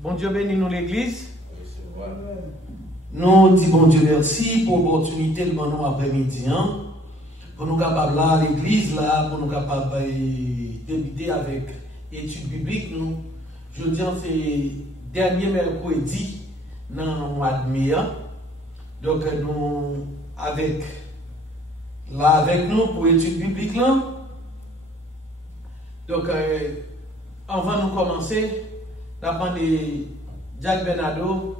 Bon Dieu bénit nous l'église. Nous disons bon Dieu merci pour l'opportunité de nous après-midi. Pour nous capables là, l'église là, pour nous capables de débuter avec études bibliques. Nous, je dis c'est dernier mercredi dans le mois de mai. Donc nous avec nous pour études bibliques là. Donc avant de nous commencer, d'apprendre Jack Bernardo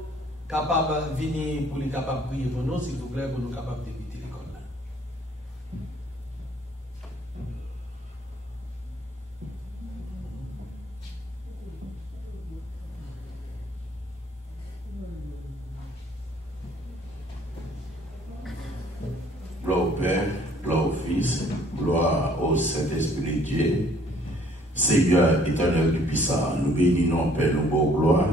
capable de venir pour les capables de prier pour nous, s'il vous plaît, pour nous capables d'éviter l'école là. Gloire au Père, gloire au Fils, gloire au Saint-Esprit de Dieu. Seigneur éternel du puissant, nous bénissons Père, nous beau gloire,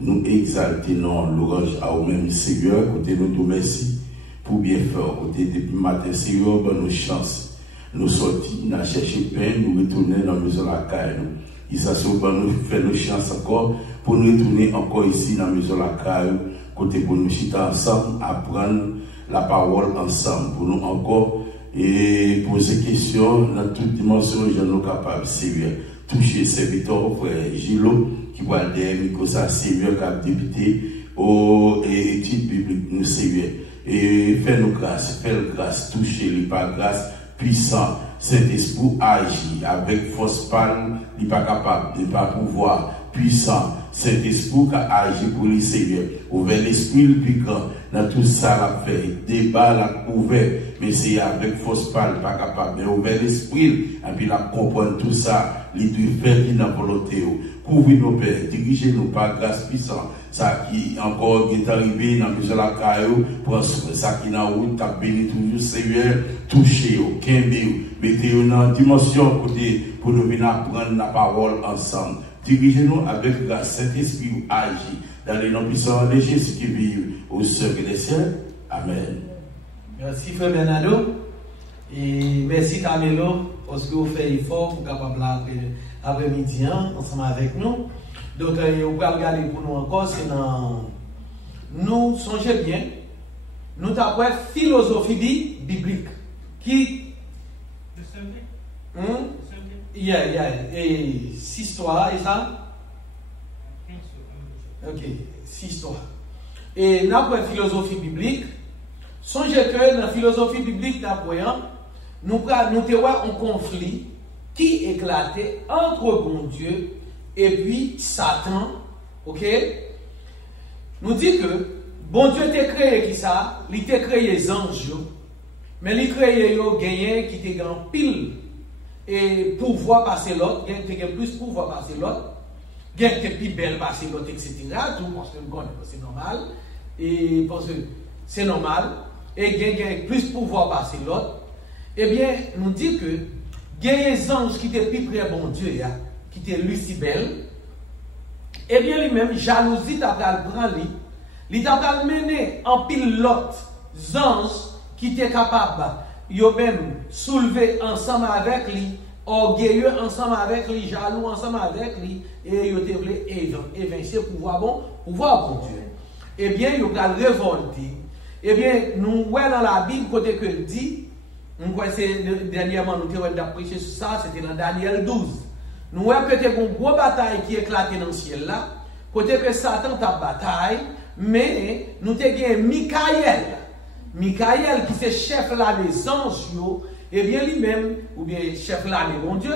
nous exaltons l'orange à vous-même, Seigneur, côté nous tout merci pour bien faire, côté depuis matin, Seigneur, bonne nos chances. Nous sortis, nous avons cherché peine, nous retournons dans la maison de la caille. Il s'assure pour nous faire nos chances encore, pour nous retourner encore ici dans la maison de la caille, côté pour nous chiter ensemble, apprendre la parole ensemble, pour nous encore et poser des questions dans toute dimension, je nous capables, Seigneur. Toucher serviteur, frère Gilo, qui va derrière micro, ça, Seigneur, qui a débuté aux études bibliques, nous, Seigneur. Et fais-nous grâce, toucher les pas grâce, puissant, Saint-Esprit agit avec force pâle, il n'est pas capable, il n'est pas pouvoir, puissant, Saint-Esprit qui agit pour les Seigneur. Ouvert l'esprit le plus grand, dans tout ça, la fait, débat, la ouvert, mais c'est avec force pâle, pas capable, mais ouvert l'esprit, et puis la comprendre tout ça, il doit faire dans la volonté. Couvrez nos pères, dirigez-nous par grâce puissante. Ça qui encore est arrivé dans le la caillou, pour ça qui est en route, t'as béni toujours, Seigneur, touchez-vous, quimbez-vous, mettez-vous dans la dimension côté pour nous venir apprendre la parole ensemble. Dirigez-nous avec grâce, cet esprit agit dans les noms puissants de Jésus qui vit au ciel des cieux. Amen. Merci Frère Bernardo. Et merci Camelo, parce que vous faites effort pour capable après-midi ensemble avec nous. Donc, vous pouvez regarder pour nous encore, c'est dans. Nous, songez bien, nous avons philosophie biblique. Qui. Et 6 histoires, et ça? Ok, 6 histoires. Et nous avons philosophie biblique. Songez que dans la philosophie biblique, nous avons un conflit qui éclatait entre bon Dieu et puis Satan. Ok? Nous dit que bon Dieu t'a créé qui ça? Il t'a créé les anges. Mais il a créé les qui t'a grand pile et pouvoir passer l'autre, qui a plus pouvoir passer l'autre, qui a plus belle passer l'autre, etc. Tout parce que c'est normal. Et parce que c'est normal. Et qui a plus pouvoir passer l'autre. Eh bien, nous dit que il y a des anges qui étaient plus près bon Dieu, qui étaient lui si belle. Eh bien, lui-même, jalousie t'a prendre lui. Il t'a mené en pile l'autre anges qui étaient capables, yo même soulever ensemble avec lui, orgueilleux ensemble avec lui, jaloux ensemble avec lui, et yo te voulait évincer pouvoir bon Dieu. Eh bien, yo a révolté. Eh bien, nous voyons dans la Bible côté que dit. Dernièrement, nous avons prêché sur ça, c'était dans Daniel 12. Nous voyons que c'est une grosse bataille qui éclatait dans le ciel là. Côté que Satan a bataille, mais nous avons Michael. Michael qui c'est chef là des anges, et bien lui-même, ou bien chef là des bon Dieu.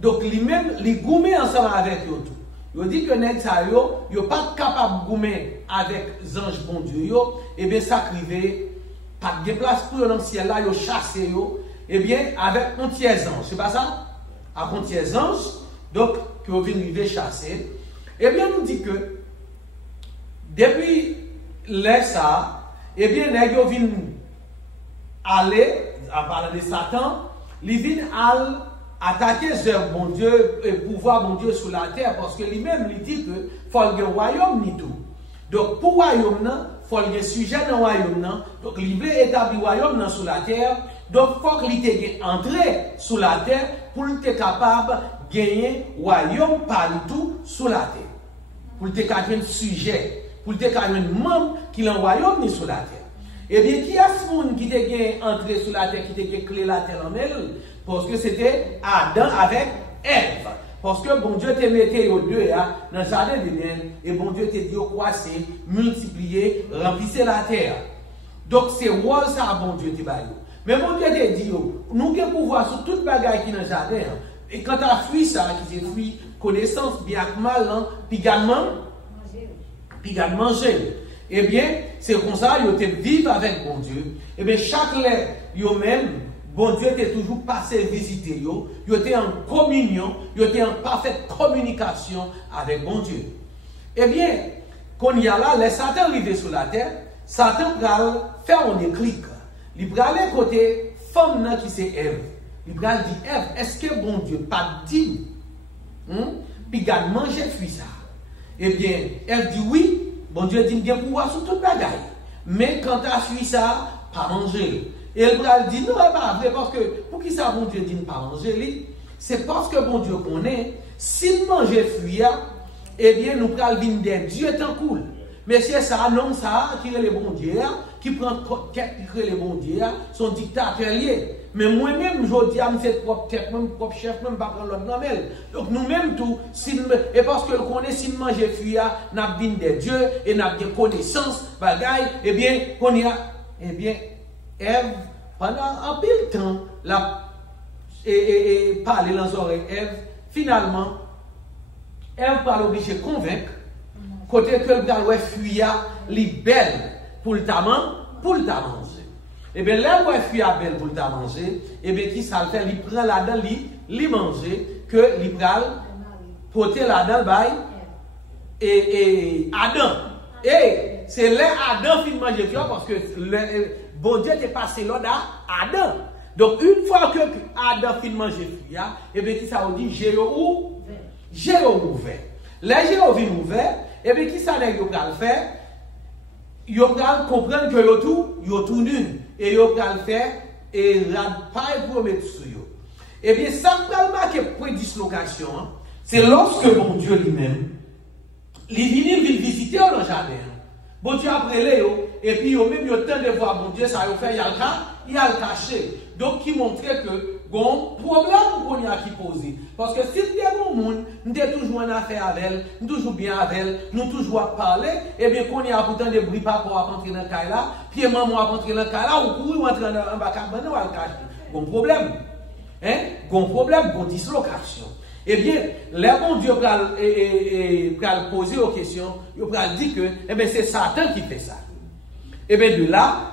Donc lui-même, il goumé ensemble avec eux tout. Il dit que nèg sa yo, yo pas capable de goumer avec les anges bon Dieu yo, et bien ça crivé. Pas de place pour eux dans le ciel là, ils chassent eux, et bien avec un tiers ange, c'est pas ça? Avec un tiers ange, donc, que vous venez chasser. Et bien, nous dit que, depuis ça, et bien, nous venons aller, à parler de Satan, ils viennent attaquer bon Dieu, et pouvoir bon Dieu sur la terre, parce que lui-même, il dit que, il faut le royaume ni tout. Donc, pour le royaume, il faut le sujet dans le royaume. Donc, il veut établir le royaume sur la terre. Donc, il faut qu'il ait entré sur la terre pour être capable gagner royaume partout sur la terre. Pour te cacher un sujet, pour te cacher un membre qui est un royaume ni sur la terre. Eh bien, qui a ce monde qui était entré sur la terre, qui était clé la terre en elle? Parce que c'était Adam avec Ève. Parce que bon Dieu te mettait aux deux dans le jardin d'Éden, et bon Dieu te dit croissez, multipliez, remplissez la terre. Donc c'est rôle ça, bon Dieu te baille. Mais bon Dieu te dit, nous avons pouvoir sur toute bagaille qui est dans le jardin. Et quand tu as fui ça, qui s'est fui connaissance, bien que mal, puis également manger. Eh bien, c'est comme ça, ils te vivent avec bon Dieu. Eh bien, chaque lait, ils même, bon Dieu t'est toujours passé visiter, ils étaient en communion, ils étaient en parfaite communication avec bon Dieu. Eh bien, quand il y a là, les Satan arrivé sur la terre, Satan va faire un déclic. Il va aller côté femme qui c'est Ève. Il va dire, Ève, est-ce que bon Dieu pas dit, puis il a mangé fruit ça? Eh bien, Ève dit oui. Bon Dieu dit bien pouvoir sur toute bagaille. Mais quand tu as fui ça, pas manger. Et elle dit non, c'est pas vrai, parce que pour qui ça bon Dieu dit pas manger, c'est parce que bon Dieu connaît, si nous mangeons fruit, eh bien nous prenons venir des dieux tant cool. Mais c'est ça, non, ça, qui est le bon Dieu, qui prend tête, qui est le bon Dieu, son dictateur lié. Mais moi-même, je dis à cette propre tête, mon propre chef, même pas prendre l'autre nomel. Donc nous-mêmes tout, et parce que nous connaissons, si nous mangeons fruit, nous avons des dieux, et nous avons des connaissances, bagaille, eh bien, qu'on y a, eh bien, Ève, pendant un peu de temps, et parler dans les oreilles, Ève, finalement, Ève va l'obliger de convaincre, côté que le gars fuir, les belle pour le manger. Et bien là où elle fuir belle pour le manger, et bien qui ça le fait, il prend là-dedans, il manger, que il prend, porter là-dedans le bail, et Adam. Et c'est là Adam qui mange parce que bon Dieu t'est passé là à Adam. Donc une fois que Adam finit manger fruit, et bien qui ça veut dire j'ai ouvert. Les j'ai ouvert, et bien qui ça n'est pas le faire? Ils vont comprendre que le tout, ils ont tout nu. Et ils vont le faire, et pas pour mettre sur eux. Et bien ça va marquer point de dislocation, c'est lorsque bon Dieu lui-même, il vient visiter dans le jardin. Bon Dieu après les et puis même il y a temps de voir bon Dieu ça il fait il a le caché. Donc qui montrait que bon problème qu'on y a qui posé parce que si des bon monde nous sommes toujours en affaire avec elle, nous toujours bien avec elle, nous toujours parler et bien qu'on y a pourtant des bruits pas pour rentrer dans le cas là, puis maman va rentrer dans le cas là ou courir rentrer en bas cabane ou le cacher. Bon problème. Bon problème, bon dislocation. Eh bien, là, bon Dieu va poser aux questions, il va dire que c'est Satan qui fait ça. Et bien de là,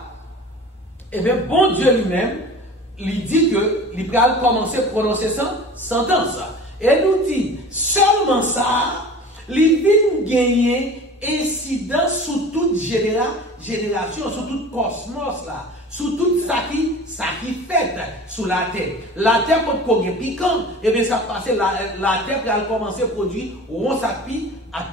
bon Dieu lui-même, il dit que il va commencer à prononcer sentence. Et nous dit, seulement ça, il vient gagner incidence sur toute génération, sur tout cosmos là. Sur tout ça qui fait sur la terre. La terre peut être piquant, et bien ça passe, la terre va commencer à produire rond ça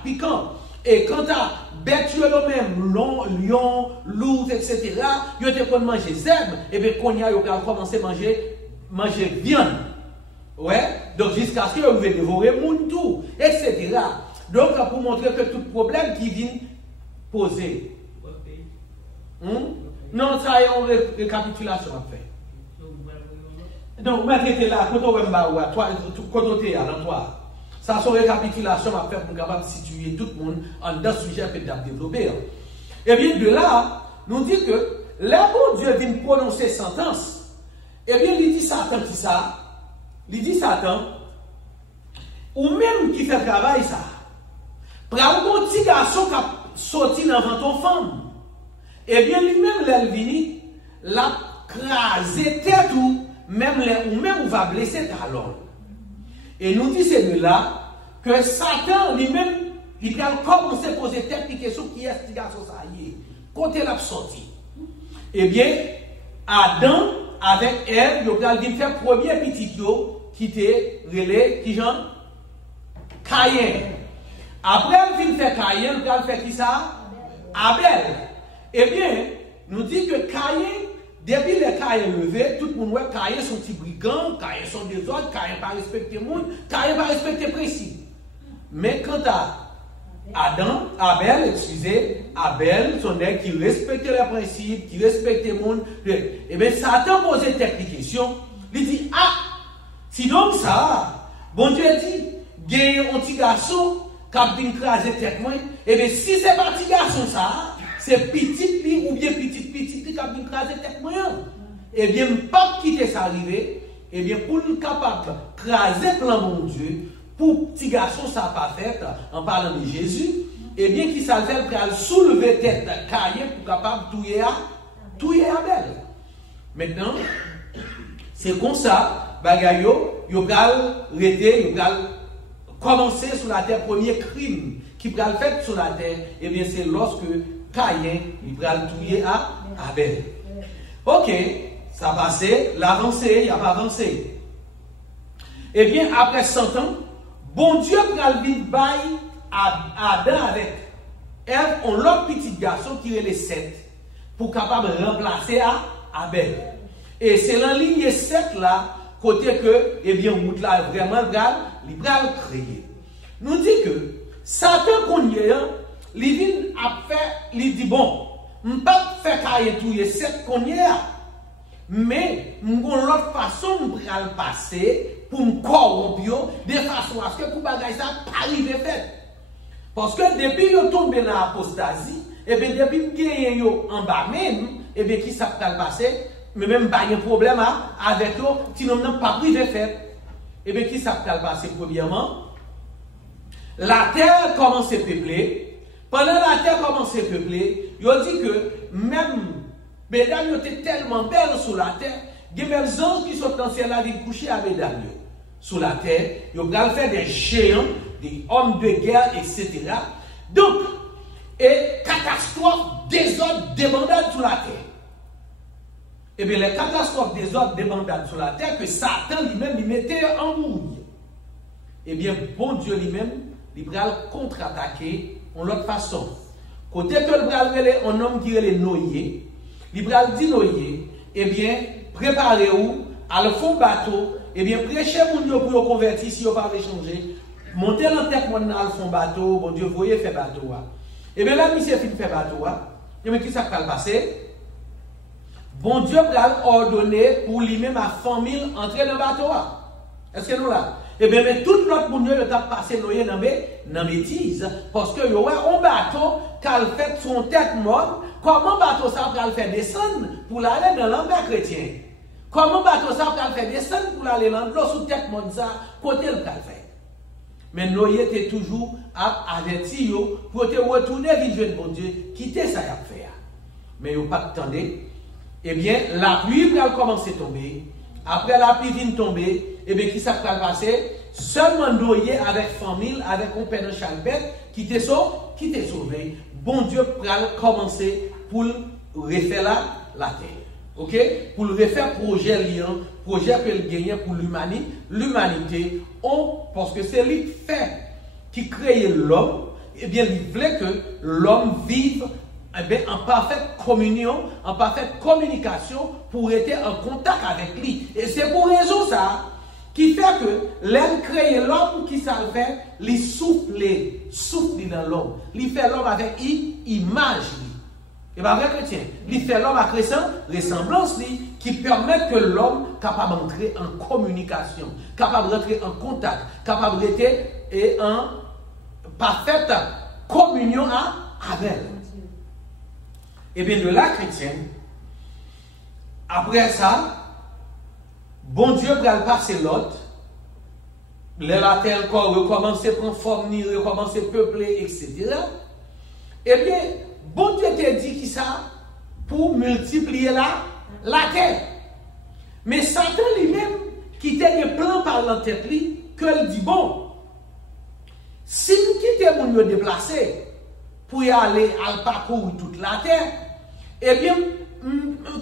piquant. Et quand tu as bête eux-mêmes, lion, loup, etc., ils ont manger zèbre, et bien qu'on y a, ils ont commencé à manger viande. Ouais, donc jusqu'à ce qu'ils veulent dévorer moun tout, etc. Donc pour montrer que tout problème qui vient poser. Non, ça y est, on récapitulation à faire. Donc, mettez là, quand on va quand on est là, toi, ça c'est une récapitulation à faire pour capable situer tout le monde en dans ce sujet que tu as développé. Et bien, de là, nous dit que, là, bon Dieu vient prononcer sentence, et bien, il dit Satan qui ça, il dit Satan, ou même qui fait travail ça, prends un petit garçon qui a sorti devant ton femme. Eh bien, lui-même, l'Elvini, l'a crasé tête ou même on va blesser talon. Et nous dit c'est de là que Satan lui-même, il va commencer à poser tête de question qui est ce garçon ça y est. Côté l'a sorti. Eh bien, Adam avec Ève, il va faire premier petit qui était relais, qui genre Caïn. Après, il va faire Caïn, il va faire qui ça? Abel. Eh bien, nous dit que Caïn depuis les cahiers levés, tout le monde voit cahiers sont petits brigands, cahiers sont des autres, cahiers pas respecter le monde, cahiers pas respecter le principe. Mais quant à Abel, son nègre qui respectait les principes, qui respectait le monde, et bien Satan posait cette question, il dit, ah, sinon ça, bon Dieu dit, gagne un petit garçon, qui a bien crasé tête moi, et bien si c'est pas petit garçon ça, c'est petit li ou bien petit li qui a bien crasé tête moi, et bien pas quitter ça arriver, et bien pour le capable craser plan mon Dieu, pour petit garçon ça pas fait en parlant de Jésus, et bien qui ça fait pour soulever tête cahier pour capable touyer Abel. Maintenant, c'est comme ça, bagay yo gal commencer sur la terre premier crime qui va le faire sur la terre, et bien c'est lorsque Caïn il va le tuer à Abel. Ok, ça passé, l'avancé, il a pas avancé. Et bien après 100 ans, bon Dieu va le vivre Adam avec Ève, on l'autre petit garçon qui est les 7 pour capable remplacer à Abel. Et c'est la ligne 7 là, côté que, eh bien, route là vraiment libéral créé. Nous dit que Satan qu'on y est, il a fait, il dit bon, je ne peux pas faire carrière tout les 7 qu'on y est, mais l'autre façon de le passer pour me corrompre de façon à ce que pour bagaille ça pas arriver fait. Parce que depuis que tombé dans l'apostasie, et bien depuis que vous en bas même, et bien qui ça va passer, mais même pas de problème avec eux, sinon n'a pas privé fait. Et bien qui ça va passer premièrement? La terre commence à peupler. Pendant la terre commence à peupler, il dit que même mesdames étaient tellement belles sur la terre, il y a même des anges qui sont dans le ciel là, ils couchent avec mesdames sur la terre, ils ont fait des géants, des hommes de guerre, etc. Donc, et catastrophe, désordre, débandade sur la terre. Et bien, les catastrophes, désordre, débandade sur la terre, que Satan lui-même, il mettait en bouille. Et bien, bon Dieu lui-même, il va contre-attaquer en l'autre façon. Côté que le bras un homme qui est noyé, il va dire noyé, et bien, préparez-vous à le fond bateau, et bien, prêchez pour vous convertir si vous ne pouvez pas changer. Montez dans la tête, dans le fond bateau, bon Dieu, voyez faire bateau. Et bien là, monsieur fait faire bateau. Et bien, qui ça va passer? Bon Dieu va ordonner pour lui-même à famille entrer dans le bateau. Est-ce que nous là? Et bien, mais tout l'autre monde le a passé dans bêtise. Parce que y aura un bateau qui a fait son tête morte. Comment bateau ça va le faire descendre pour aller dans l'enfer chrétien? Comment bateau ça va le faire descendre pour aller dans l'eau sous tête morte ça? Côté le faire. Mais Noé était toujours averti pour te retourner vivre bon Dieu, quitter ça à faire. Mais il n'a pas attendu. Eh bien, la pluie va commencer à tomber. Après la pluie vient tomber, eh bien, qui ça va passer? Seulement Noé avec famille, avec un père de chalbette, qui t'est sauvé. Bon Dieu va commencer pour refaire la terre. Ok? Pour le refaire projet que il gagne pour l'humanité, parce que c'est lui qui crée l'homme, et bien il voulait que l'homme vive en parfaite communion, en parfaite communication pour être en contact avec lui. Et c'est pour raison ça qui fait que l'homme crée l'homme qui s'en fait, il souffle dans l'homme. Il fait l'homme avec image. Et bien, vrai chrétien, il fait l'homme avec ressemblance qui permet que l'homme capable d'entrer en communication, capable d'entrer en contact, capable d'être en parfaite communion avec elle. Et bien, de la chrétienne, après ça, bon Dieu va passer l'autre, la terre encore recommence à prendre forme, recommence à peupler, etc. Et bien, bon Dieu t'a dit qui ça pour multiplier la terre. Mais Satan lui-même, qui t'a des plans par la tête, qu'il dit bon, si nous quittons mon déplacé pour y aller à parcourir toute la terre, eh bien,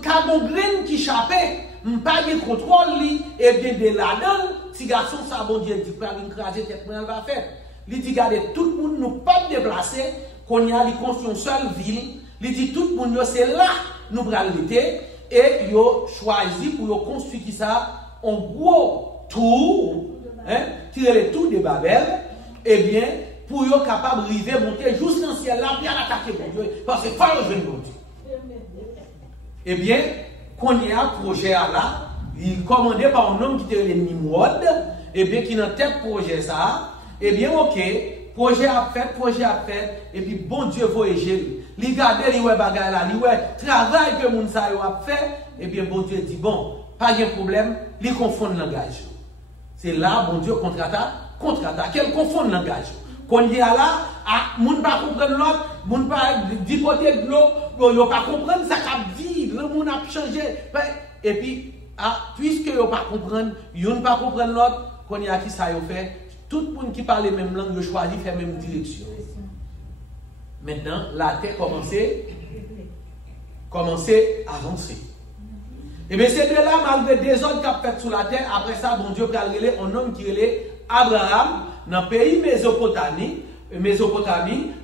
quand mon grain qui échappait, pas de contrôle, et bien de là-dedans, si garçon, ça, bon Dieu dit, pas une crasée, tête, elle va faire. Il dit, regardez, tout le monde nous pas déplacer, qu'on y a construit une seule ville, il dit, tout le monde, c'est là, nous allons l'été, et yo choisi pour construire ça en gros tour, hein, tirer les tours de Babel, et bien, pour yo capable de arriver, monter juste dans le ciel là, puis attaquer bon Dieu, parce que faut rejoindre bon Dieu. Eh bien, qu'on y a un projet là, il est commandé par un homme qui était le Nimrod, et bien, qui n'a tête projet ça, et bien, ok, projet à fait, et puis bon Dieu voyager. Il regarde, il voit bagay là, il voit travail que moun sa yo a fait, et bien bon Dieu dit bon, pas de problème, il confond le langage. C'est là bon Dieu contre-attaque, il confond le langage. Quand il y a là, moun pas comprendre l'autre, moun pas dipoter de l'eau, yo pas comprendre ça qu'a dit, le moun a changé. Et puis puisque yo pas comprendre, yo pas comprendre l'autre, quand il y a qui ça yo fait, tout le monde qui parle la même langue, yo choisit faire même direction. Maintenant, la terre commençait à avancer. Et bien, ces deux-là, malgré des autres qui ont fait sur la terre, après ça, bon Dieu a relé un homme qui est Abraham, dans le pays Mésopotamie.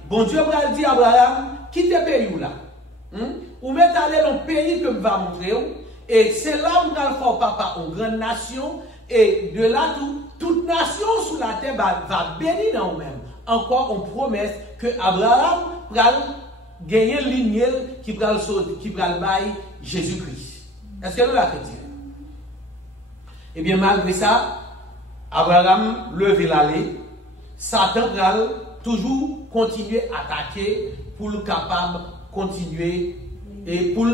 Bon Dieu a dit à Abraham, quitte le pays là. Ou mettez aller dans le pays que je vais montrer. Et c'est là où on va faire papa une grande nation. Et de là, toute nation sur la terre va bénir dans nous-mêmes. Encore une promesse que Abraham va gagner une lignée qui va le bailler Jésus-Christ. Est-ce que nous l'avons dit? Eh bien, malgré ça, Abraham levé l'allée, Satan va toujours continuer à attaquer pour le capable de continuer et pour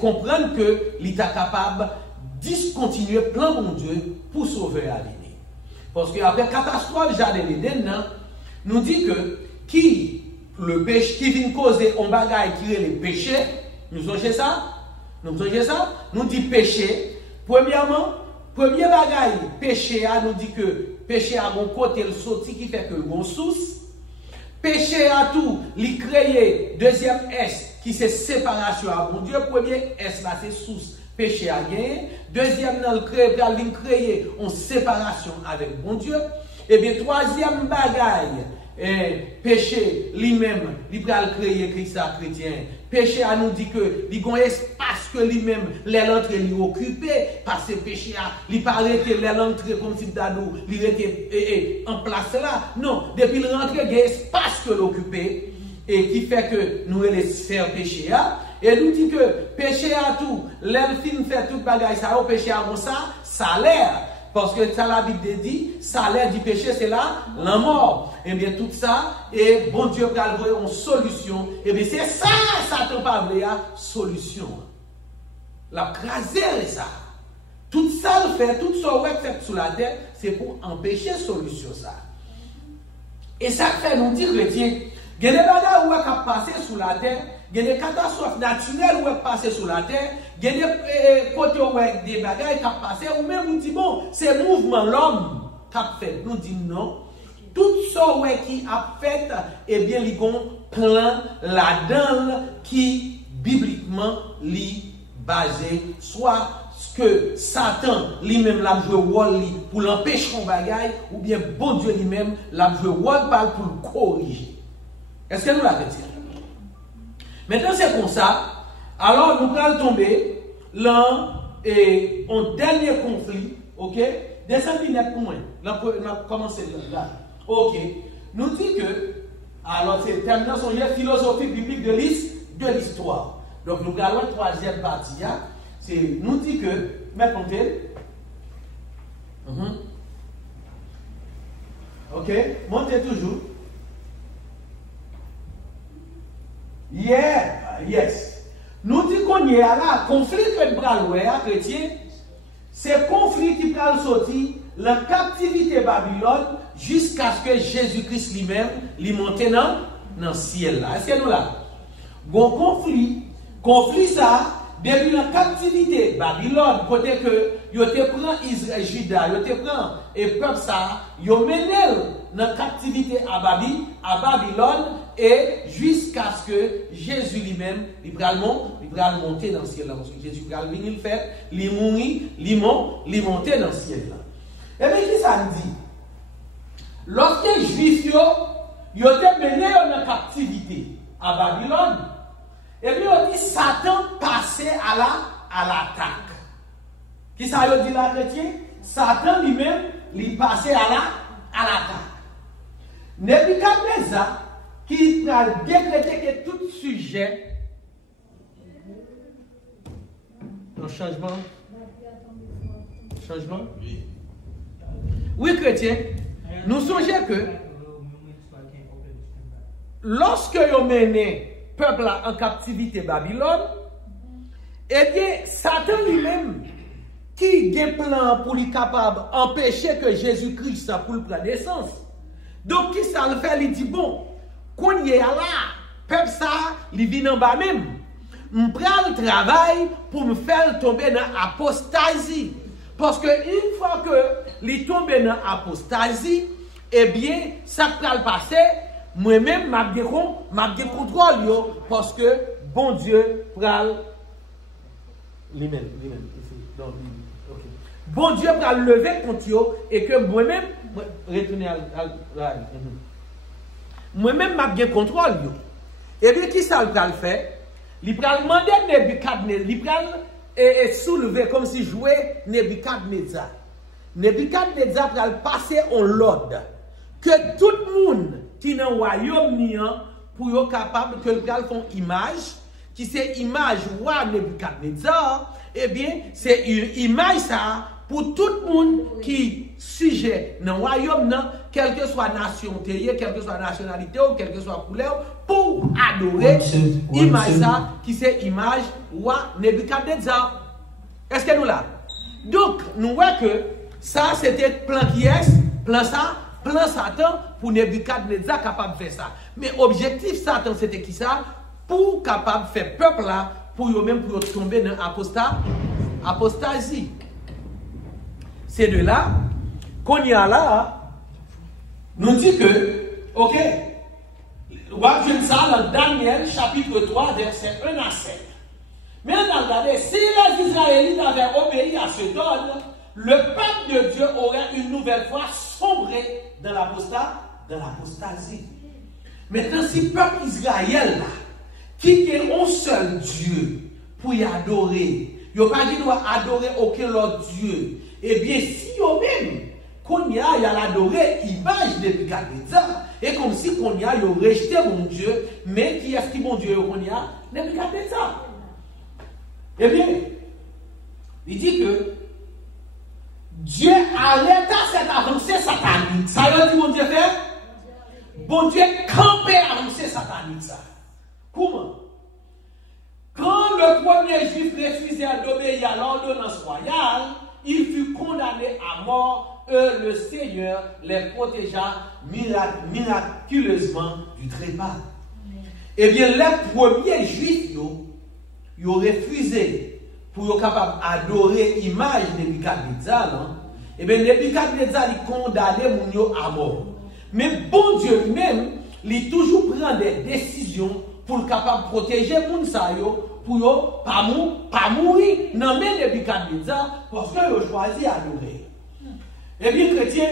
comprendre que l'État capable de discontinuer le plan de Dieu pour sauver la lignée. Parce qu'après la catastrophe Jardin d'Éden, nous dit que qui le péché qui vient causer un bagage qui est le péché, nous songez ça? Nous dit péché. Premièrement, premier bagage péché nous dit que péché a bon côté le sorti qui fait que bon source. Péché à tout, il créé deuxième S qui c'est séparation à bon Dieu. Premier S là c'est source. Péché à gagner. Deuxième dans le créer en séparation avec bon Dieu. Et bien troisième bagaille, péché lui-même, il va créer Christ chrétien. Péché à nous dit que il y a un espace que lui-même, l'entrée est occupé, parce que péché à, il pas arrêter l'entrée comme si d'adou, il était en place là. Non, depuis l'entrée, il y a un espace que l'occupé, et qui fait que nous allons faire péché à. Et nous dit que péché à tout, l'elfine fait tout bagage, ça, péché à ça, salaire. Parce que ça, la Bible dit, salaire du péché, c'est là, la mort. Et bien, tout ça, et bon Dieu va trouver une solution. Et bien, c'est ça, Satan parle, solution. La craser, ça. Tout ça, le fait, tout ça, fait sur la terre, c'est pour empêcher solution, ça. Et ça fait nous dire, chrétiens, il y a des bagages où on passé sur la terre, il y a des catastrophes naturelles où on passé sur la terre, il y a des côtés où des bagages qui ont passé, ou même on dit, bon, c'est mouvement l'homme qui a fait. Nous disons non. Tout ça qui a fait, eh bien, il y a un plan là-dedans qui, bibliquement, est basé, soit ce que Satan lui-même l'a joué rôle pour l'empêcher son bagage, ou bien bon Dieu lui-même l'a joué rôle pour le corriger. Est-ce que nous l'avons dit? Maintenant, c'est comme ça. Alors, nous allons tomber là et en dernier conflit, ok? Descendez net pour moi. Là, on a commencé là. Ok. Nous dit que, alors, c'est terminé son philosophie biblique de l'histoire. Donc, nous allons la troisième partie. C'est nous dit que, maintenant, ok, montez toujours. Yes. Nous disons qu'on y a là, conflit que le bras chrétien, c'est conflit qui peut sortir la captivité Babylone jusqu'à ce que Jésus-Christ lui-même lui monte dans le ciel là. Est-ce que nous là? Bon conflit ça, depuis la captivité Babylone, côté que yo te prend Israël, Juda, yo te prend et peuple ça, yo mené dans la captivité à Babylone et jusqu'à ce que Jésus lui-même il va monter dans le ciel là. Parce que Jésus va venir le faire, il mourir, il monter dans le ciel là. Et bien qui ça dit? Lorsque les Juifs yo te mené dans la captivité à Babylone, et puis on dit Satan passait à la à l'attaque. Qui ça veut dire la chrétien? Satan lui-même, il passait à l'attaque. Nebuchadnezzar, qui a décrété que tout sujet, un changement? Oui. Oui, chrétien, nous songeons que lorsque vous menez le peuple en captivité Babylone, eh bien, Satan lui-même, qui a un plan pour lui capable d'empêcher que Jésus-Christ pour le prendre naissance. Donc, qui ça le fait? Il dit, bon, qu'on y est là, peuple ça, il vient en bas même. Je prends le travail pour me faire tomber dans l'apostasie. Parce que une fois que il tombe dans l'apostasie, eh bien, ça va le passer. Moi-même, je contrôle parce que bon Dieu pral bon Dieu pral lever contre eux et que moi-même retourner moi-même m'a bien contrôle yo. Et bien qui ça le fait? Il pral demander Nebuchadnezzar, il pral soulever comme si jouait Nebuchadnezzar. Nebuchadnezzar pral passer en l'ordre que tout le monde qui est dans le royaume pour être capable que le gars font image, qui c'est image roi Nebuchadnezzar, eh bien, c'est une image ça pour tout le monde qui sujet dans le royaume, quelle que soit nationalité, quelle que soit nationalité ou quelle que soit couleur, pour adorer image ça, qui c'est image roi Nebuchadnezzar. Est-ce que nous là? Donc, nous voyons que ça, c'était plan qui est, plan Satan pour Nebuchadnezzar capable de faire ça. Mais objectif Satan c'était qui ça? Pour capable de faire peuple là, pour eux-mêmes pour tomber dans l'apostasie. C'est de là qu'on y a là, nous dit que, ok, on va voir ça dans Daniel chapitre 3 verset 1 à 7. Mais on a regardé, si les Israélites avaient obéi à ce ordre, le peuple de Dieu aurait une nouvelle fois sombré dans l'apostasie. Maintenant, si le peuple Israël, qui est un seul Dieu pour y adorer, il n'y a pas dit doit adorer aucun autre Dieu. Eh bien, si eux-mêmes, qu'on y a adoré l'image de Nebuchadnezzar, et comme si qu'on y a rejeté mon Dieu, mais qui est-ce qui mon Dieu qu'on y a? Nebuchadnezzar. Eh bien, il dit que Dieu arrêta cette avancée satanique. Ça veut dire mon Dieu fait? Bon Dieu campait avancée satanique ça. Comment? Quand le premier juif refusait d'obéir à l'ordonnance royale, il fut condamné à mort. Le Seigneur les protégea miraculeusement du trépas. Eh bien, les premiers juifs, ils ont refusé pour être capable d'adorer l'image de Nebuchadnezzar. Eh bien, Nebuchadnezzar est condamné à mort. Mais bon Dieu lui-même, il toujours prend des décisions pour être capable de protéger les gens pour ne pas mourir. Non, mais Nebuchadnezzar, parce qu'il a choisi d'adorer. Eh bien, chrétien,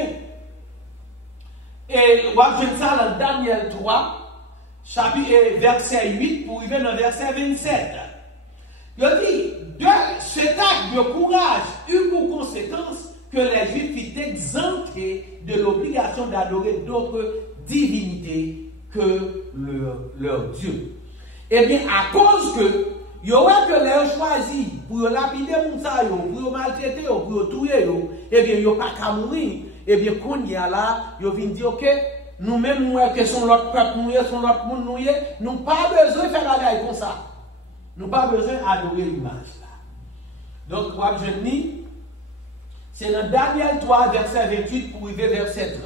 et on va voir ça dans Daniel 3, chapitre, verset 8, pour arriver dans verset 27. Il dit, de cet acte de courage eut pour conséquence que les Juifs furent exemptés de l'obligation d'adorer d'autres divinités que leur Dieu. Eh bien, à cause que il y aurait que les choisi pour lapider pour maltraiter, pour tuer, eh bien, il n'y a pas qu'à mourir. Eh bien, quand il y a là, il vient dire que nous-mêmes, nous, que sont l'autre peuple, nous sommes l'autre monde, nous n'avons pas besoin de faire la guerre comme ça. Nous n'avons pas besoin d'adorer l'image. Donc, c'est dans Daniel 3, verset 28 pour arriver verset 30.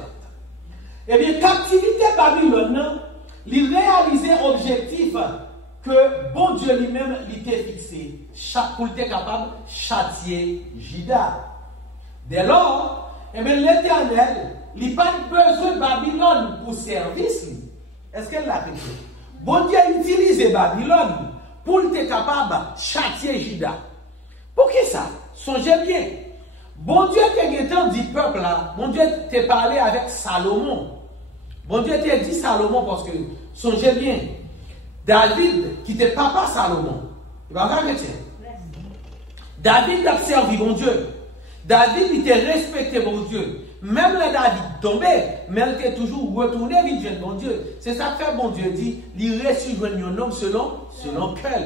Eh bien, captivité Babylone, il réalisait objectif que bon Dieu lui-même l'était fixé pour être capable de châtier Juda. Dès lors, eh bien, l'Éternel, il n'a pas besoin de Babylone pour service. Est-ce qu'elle l'a fait? Bon Dieu utilise Babylone pour être capable de châtier Juda. Pour qui ça? Songez bien. Bon Dieu t'a dit peuple là, bon Dieu t'a parlé avec Salomon. Bon Dieu t'a dit Salomon parce que, songez bien, David, qui était papa Salomon, il va pas chrétien. David a servi bon Dieu. David il était respecté bon Dieu. Même le David tombé, mais il était toujours retourné vers bon Dieu. C'est ça que fait bon Dieu dit, il ressuscite un homme selon cœur.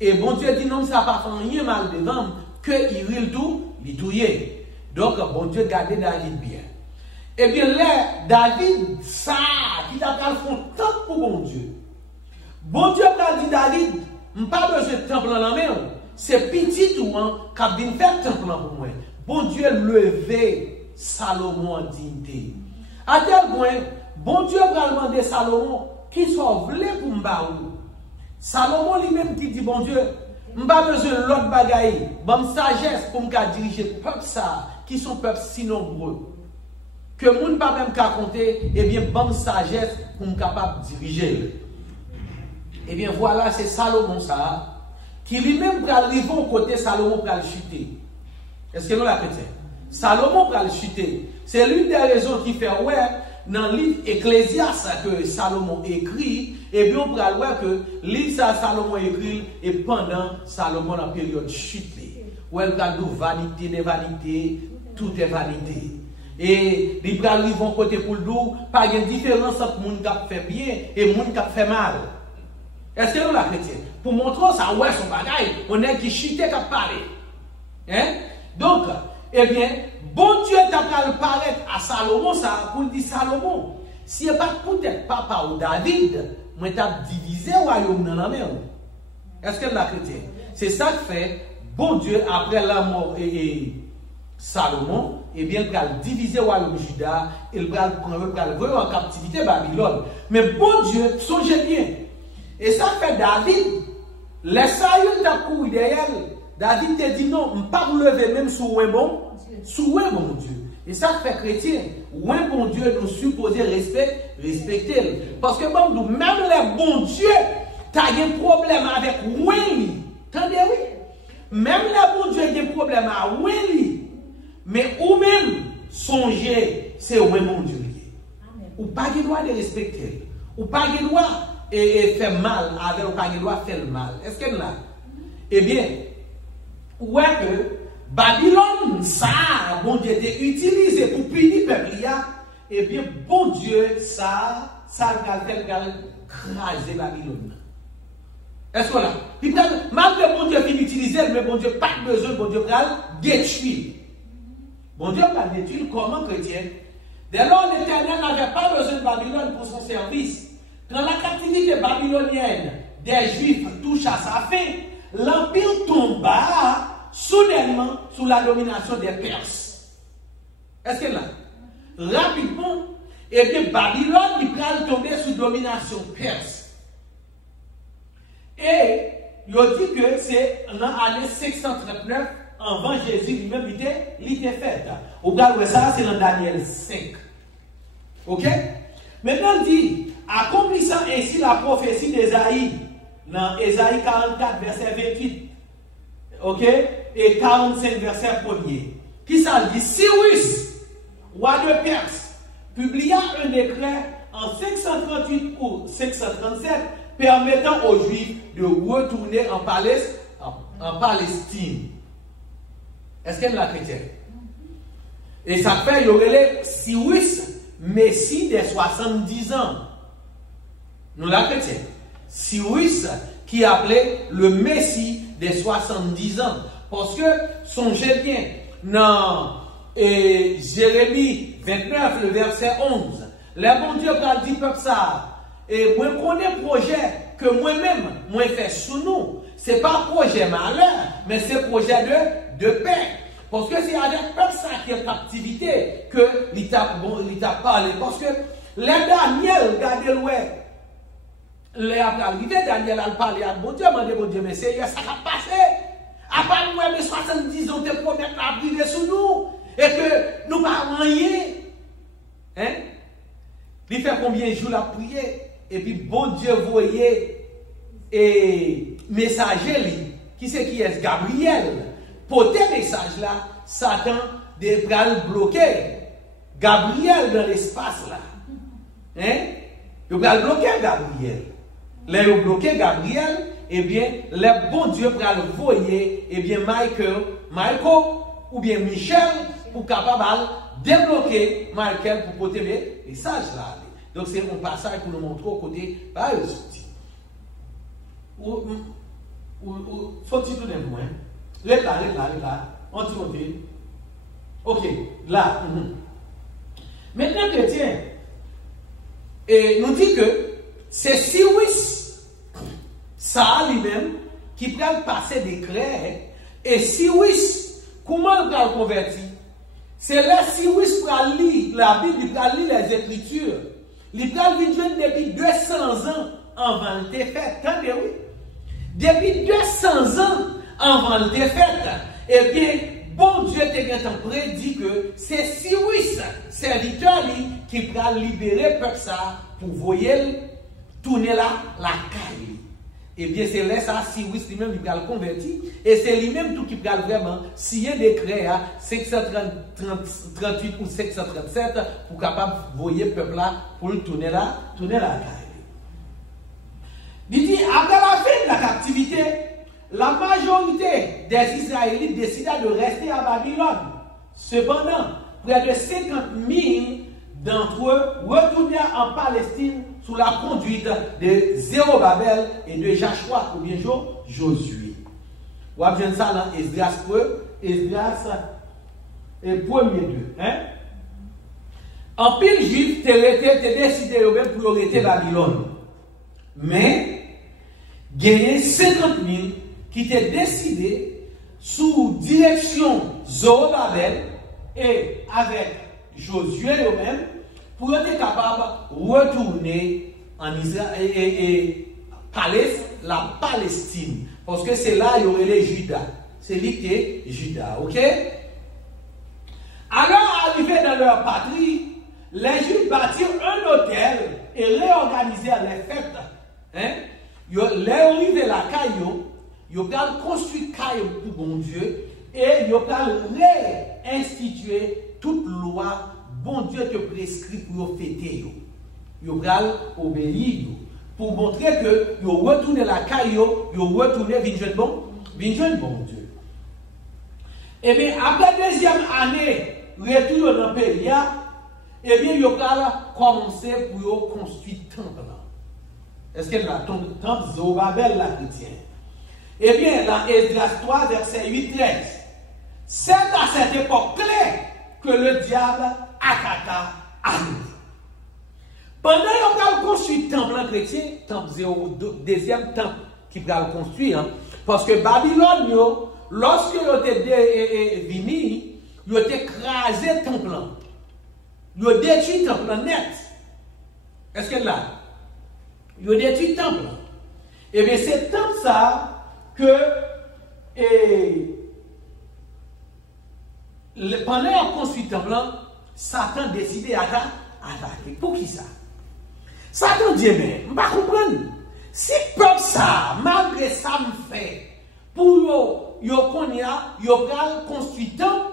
Et bon Dieu dit non, ça n'a pas fait rien mal devant que il rit tout, il touillé. Donc bon Dieu gardait David bien. Et bien là, David, ça, qui a fait tant pour bon Dieu. Bon Dieu a dit David, je n'ai pas besoin de temple dans la main. C'est petit ou qui a bien fait temple pour moi. Bon Dieu levé Salomon en dignité. À tel point, bon Dieu va demander Salomon qui soit voulu pour m'baou. Salomon lui-même qui dit bon Dieu, je n'ai pas besoin de l'autre bagaille, bonne sagesse pour me diriger le peuple ça, qui sont peuple si nombreux. Que moun pas même qu'à compter, eh bien, bonne sagesse pour me capable de diriger. Eh bien, voilà, c'est Salomon ça, qui lui-même va arriver au côté Salomon pour le chuter. Est-ce que nous l'avons fait? Salomon pour le chuter. C'est l'une des raisons qui fait, ouais, dans le livre Ecclésiaste que Salomon écrit, et bien, on peut voir que le livre ça Salomon écrit, et pendant Salomon, la période chute. Où elle a dit vanité, des vanités, tout est vanité. Et les bras vont côté pour le dos, pas de différence entre les gens qui fait bien et les gens qui fait mal. Est-ce que nous la chrétienne? Pour montrer ça, ouais, son bagaille, on est qui chute qui parle. Hein? Donc, eh bien, bon Dieu t'a paraître à Salomon, ça, pour dire Salomon, si ce n'est pas peut-être papa ou David, moi t'as divisé le royaume dans la main. Est-ce que nous la chrétienne? C'est ça que fait, bon Dieu, après la mort et Salomon, eh bien, il va diviser le royaume Juda, il va le prendre en captivité Babylone. Mais bon Dieu, songez bien. Et ça fait David, laissez il t'a couru derrière. David te dit non, je ne peux pas lever même sous un bon Dieu. Et ça fait chrétien, un bon Dieu nous supposé respecter. Parce que bon, même les bons dieux, tu as un problème avec Wenli. Attendez, oui. Même les bons dieux ont un problème avec Wenli. Mais ou même songer, c'est où mon Dieu. Ou pas de droit de respecter. Ou pas de droit de faire mal avec, ou pas de droit de faire mal. Est-ce que là? Eh bien, ouais que Babylone, ça, bon Dieu, était utilisé pour punir le peuple. Eh bien, bon Dieu, ça va craser Babylone. Est-ce que là? Malgré bon Dieu qui l'utilise, mais bon Dieu, pas besoin, bon Dieu, va détruire. Bon Dieu va détruire comment chrétien. Dès lors, l'Éternel n'avait pas besoin de Babylone pour son service. Quand la captivité babylonienne des Juifs touche à sa fin, l'Empire tomba soudainement sous la domination des Perses. Est-ce que là? Rapidement, et bien Babylone il va tomber sous domination perse. Et il dit que c'est en l'année 539 avant Jésus lui-même il était fait. Au cas où ça, c'est dans Daniel 5. Ok? Maintenant, il dit, accomplissant ainsi la prophétie d'Ésaïe, dans Ésaïe 44, verset 28, ok? Et 45, verset 1er. Qui ça dit? Cyrus, roi de Perse, publia un décret en 538 ou 537 permettant aux Juifs de retourner en Palestine. Est-ce qu'elle est la chrétienne? Et ça fait, il y aurait Cyrus, Messie des 70 ans. Nous la chrétienne. Cyrus qui appelait le Messie des 70 ans. Parce que, songez bien, dans Jérémie 29, le verset 11, le bon Dieu a dit peuple ça, et moi connais projet que moi-même, moi fait sous nous. Ce n'est pas projet malheur, mais c'est projet de paix. Parce que c'est avec peuple ça qui est captivité que l'État parlé. Parce que les Daniel, regardez l'ouest. Les arrivé, Daniel a parlé à bon Dieu, bon Dieu, mais c'est ça qui a passé. Après nous, mais 70 ans, te promettre à priver sous nous. Et que nous n'avons rien. Hein? Il fait combien de jours la prier? Et puis bon Dieu voyait et messager qui c'est qui est Gabriel. Pour tes messages là, Satan devra le bloquer. Gabriel dans l'espace là. Hein? Il va bloquer Gabriel. Là, il bloqué Gabriel, eh bien, le bon Dieu pour le voyer, eh bien, Michael, ou bien Michel, pour capable débloquer Michael pour côté le message là. Donc, c'est un passage pour nous montrer au côté, pas le souci. Faut-il tout d'un moins? Là. On dit, ok, là. Maintenant, chrétien, et nous dit que c'est Cyrus, ça lui-même, qui prend le passé décret, et Cyrus, comment il va le convertir? C'est là Cyrus pour lire la Bible, il va lire les Écritures. Il va le vivre depuis 200 ans avant le défaite. Attendez, oui. Depuis 200 ans avant le défaite, eh bien, bon Dieu t'a prédit que c'est Cyrus, serviteur, qui va libérer le peuple ça pour voyer tourner la caille. Eh bien, c'est là ça, Cyrus lui-même, il va le convertir. Et c'est lui-même tout qui va vraiment signer des décrets à 538 ou 537 pour capable voyer le peuple là pour le tourner la caille. Il dit, après la fin de la captivité, la majorité des Israélites décida de rester à Babylone. Cependant, près de 50 000 d'entre eux retournèrent en Palestine sous la conduite de Zérobabel et de Joshua, ou bien Josué. Vous avez bien ça dans Esdras et premier 2. Hein? En pile juif, t'es décidé eux-mêmes pour arrêter Babylone. Mais, gagné 50 000 qui étaient décidés sous direction Zorobabel et avec Josué eux-mêmes pour être capable de retourner en Israël et la Palestine. Parce que c'est là qu'il y aurait les Judas. C'est lui qui est Judas, ok? Alors, arrivés dans leur patrie, les Juifs bâtirent un hôtel et réorganisèrent les fêtes. Hein? Les arrivés la caillou, ils ont construit caillou pour bon Dieu et ils ont réinstitué toute loi bon Dieu te prescrit pour fêter. Ils ont obéi pour montrer que ils ont retourné la caillou, ils ont retourné v'injouer bon Dieu. Et bien après deuxième année, retour dans le pays, et bien ils ont commencé pour construire le temple. Est-ce que la temple Zorobabel la chrétien? Eh bien, dans Esdras 3, verset 8-13, c'est à cette époque clé que le diable attaqua à nous. Pendant qu'on a construit le temple chrétien, deuxième temple qui va le construire, parce que Babylone, lorsque ils étaient venus, ils ont écrasé le temple. Ils ont détruit le temple net. Est-ce que là? Ils ont détruit le temple. Et bien, c'est temple ça que pendant qu'on construit le temple, Satan a décidé d'attaquer. Pour qui ça? Satan dit, mais je ne comprends pas. Si le peuple ça, malgré ça, me fait, pour yo construit le temple,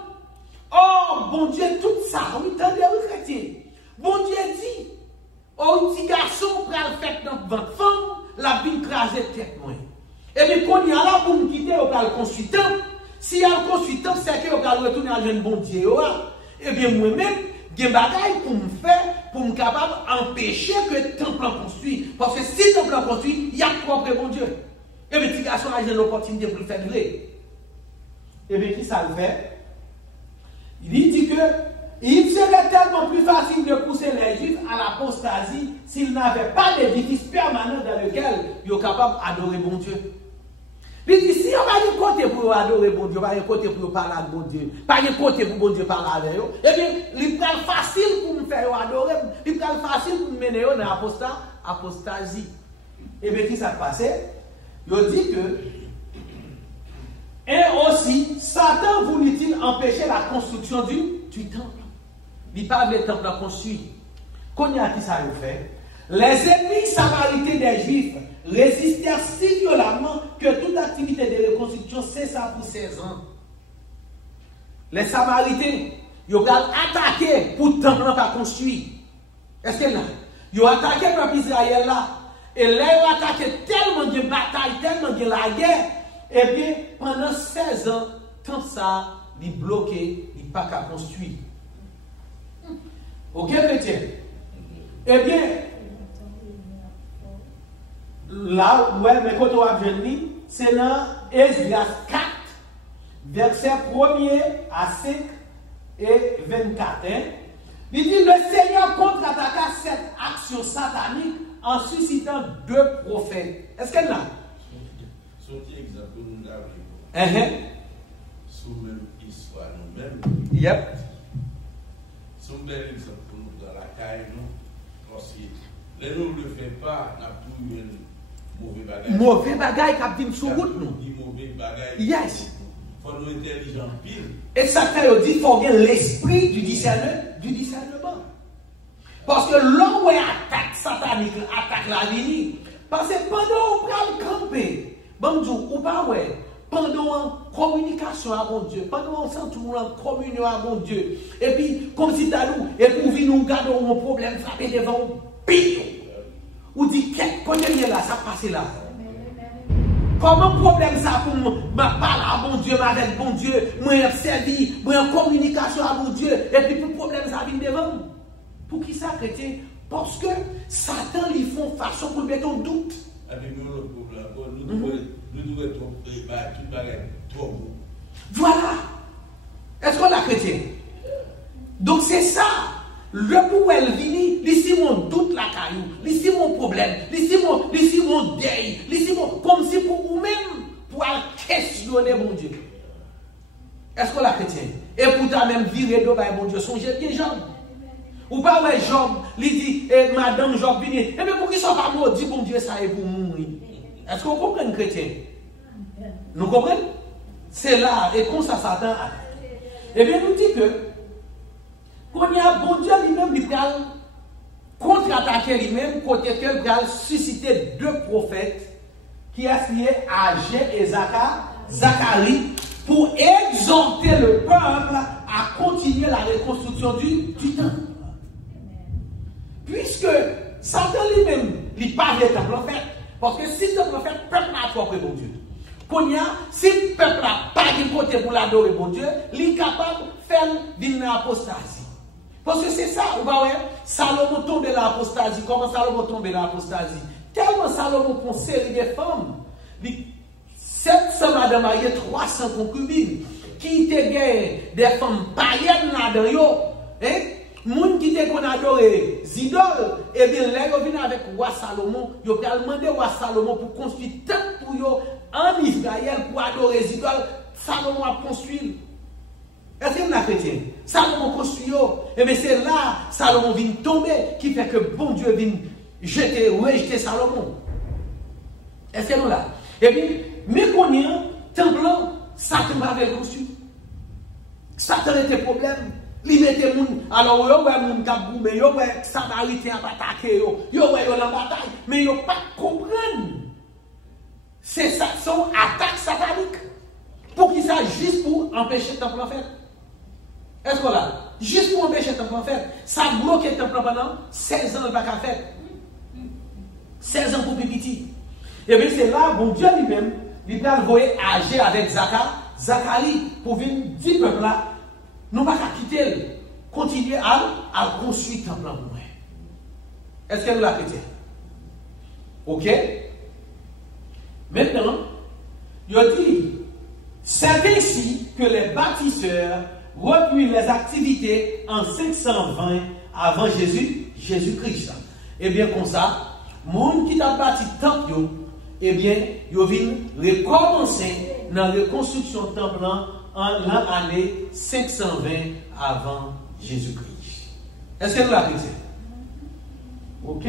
oh, bon Dieu, tout ça, oui, attendez, oui, chrétien. Bon Dieu dit, oh, petit garçon, pour le faire dans votre femme, la vie crasée tête moins. Et bien, quand il y a là pour nous quitter, on va le construire le temple. Si on construit le temple, c'est qu'on va retourner à jeune bon Dieu. Et bien, moi-même, j'ai des bagailles pour me faire, pour me capable d'empêcher que le temple construit. Parce que si le temple construit, il y a propre bon Dieu. Et bien, petit garçon a l'opportunité pour le faire gré. Et bien, qui ça le fait? Il dit que il serait tellement plus facile de pousser les Juifs à l'apostasie s'ils n'avaient pas d'édifice permanent dans lequel ils sont capables d'adorer bon Dieu. Il dit, si on va y côté pour adorer bon Dieu, on va y côté pour parler avec bon Dieu, pas y côté pour bon Dieu parler avec eux, eh bien, il est facile pour me faire adorer, il est facile pour me mener dans l'apostasie. Et bien, qui ça passe? Il dit que, et aussi, Satan voulait-il empêcher la construction du temple? Il parle du temple construit. Qu'on y a qui ça le fait? Les ennemis samaritains des Juifs résistèrent si violemment que toute activité de reconstruction cessa pour 16 ans. Les Samaritains, ils ont attaqué pour le temple pas construit. Est-ce que là, ils ont attaqué le peuple Israël là, et là, ils ont attaqué tellement de batailles, tellement de la guerre, et bien, pendant 16 ans, tant ça, il bloqué, il n'a pas qu'à construire. Ok, chrétien? Eh bien, là, ouais, mais quand on va venir, c'est dans Esdras 4, verset 1er à 5 et 24. Hein? Il dit, le Seigneur contre-attaqua cette action satanique en suscitant 2 prophètes. Est-ce qu'elle l'a? Sorti exemple, nous avons sous même histoire nous-mêmes. Yep. C'est un bel exemple pour nous dans la caille, non? Parce que les nous ne le fait pas, n'a plus un mauvais bagage. Mauvais bagage qui vient sur route, nous. Mauvais bagage. Yes. Il faut nous intelligents pile. Et ça fait dit qu'il faut bien l'esprit du discernement. Parce que l'homme où attaque satanique, attaque la vie, parce que pendant qu'on prend le camper, bon Dieu, ou pas ouais, pendant communication avec mon Dieu, pendant on sent tout le monde en communion avec mon Dieu, et puis comme si t'as nous, et pour venir nous garder un problème, frapper devant, pire. Ou dit, qu'est-ce qu'on est là, ça passe là. Comment problème ça pour moi parler à mon Dieu, avec bon Dieu, moi servi, moi en communication avec mon Dieu, et puis pour problème ça vient devant. Pour qui ça, chrétien? Parce que Satan lui font façon pour mettre en doute. Avec nous, le problème, nous devons être trop beau. Voilà. Est-ce qu'on l'a chrétien? Donc c'est ça. Le pouvoir vini, ici mon doute la caillou, ici mon problème, ici mon deuil, ici mon, comme si pour vous-même, pour questionner mon Dieu. Est-ce qu'on l'a chrétien? Et pour ta même virer de mon Dieu, songez bien Job. Ou pas ouais Job, il dit, madame Job vini, et bien pour qui sont pas maudit, bon Dieu, ça est pour mourir. Est-ce qu'on comprend chrétien? Nous comprenons? C'est là, et comme ça Satan a. Et bien nous dit que, quand il y a bon Dieu lui-même, il va contre-attaquer lui-même, côté qu'il va susciter 2 prophètes qui a signé Agé et Zacharie pour exhorter le peuple à continuer la reconstruction du temple. Puisque Satan lui-même, il parle de prophète, parce que si le prophète, le peuple n'a pas bon Dieu. Si le peuple n'a pas de côté pour l'adorer bon Dieu, il est capable de faire une apostasie. Parce que c'est ça, vous voyez, Salomon tombe dans l'apostasie. Comment Salomon tombe dans l'apostasie? Tellement Salomon prend une série de femmes. 700 madame mariées, 300 concubines. Qui te gagne des femmes païennes là-dedans. Hein? Moun qui te qu'on adore idoles. Et bien là, ils viennent avec roi Salomon. Ils ont demandé au roi Salomon pour construire tant pour eux en Israël pour adorer les idoles. Salomon a construit. Est-ce que vous êtes chrétien? Salomon construit. Et bien c'est là, Salomon vient tomber, qui fait que bon Dieu vient rejeter Salomon. Est-ce que nous là? Et bien, mais qu'on y a, temple, Satan va le construire. Satan était problème. Il mettait moun. Alors, yo ouais moun kap goumé, yo ouais Samaritain a attaqué yo ouais yo la bataille, mais yo pas comprendre. C'est ça, son attaque satanique. Pour qui ça? Juste pour empêcher le temple en fait. Est-ce qu'on l'a? Juste pour empêcher le temple en fait. Ça bloque le temple pendant 16 ans, le bac à faire. 16 ans pour Pipiti. Et bien c'est là, bon Dieu lui-même, il a envoyé Agé avec Zacharie pour venir dire peuple là, nous ne pouvons pas quitter, continuer à construire le temple en nous. Est-ce que nous l'avons fait? Ok? Maintenant, il a dit, c'est ainsi que les bâtisseurs reprirent les activités en 520 avant Jésus-Christ. Et bien comme ça, les gens qui ont bâti le temple, eh bien, ils viennent recommencer dans la reconstruction du temple en l'année 520 avant Jésus-Christ. Est-ce que nous l'avons fait? Ok.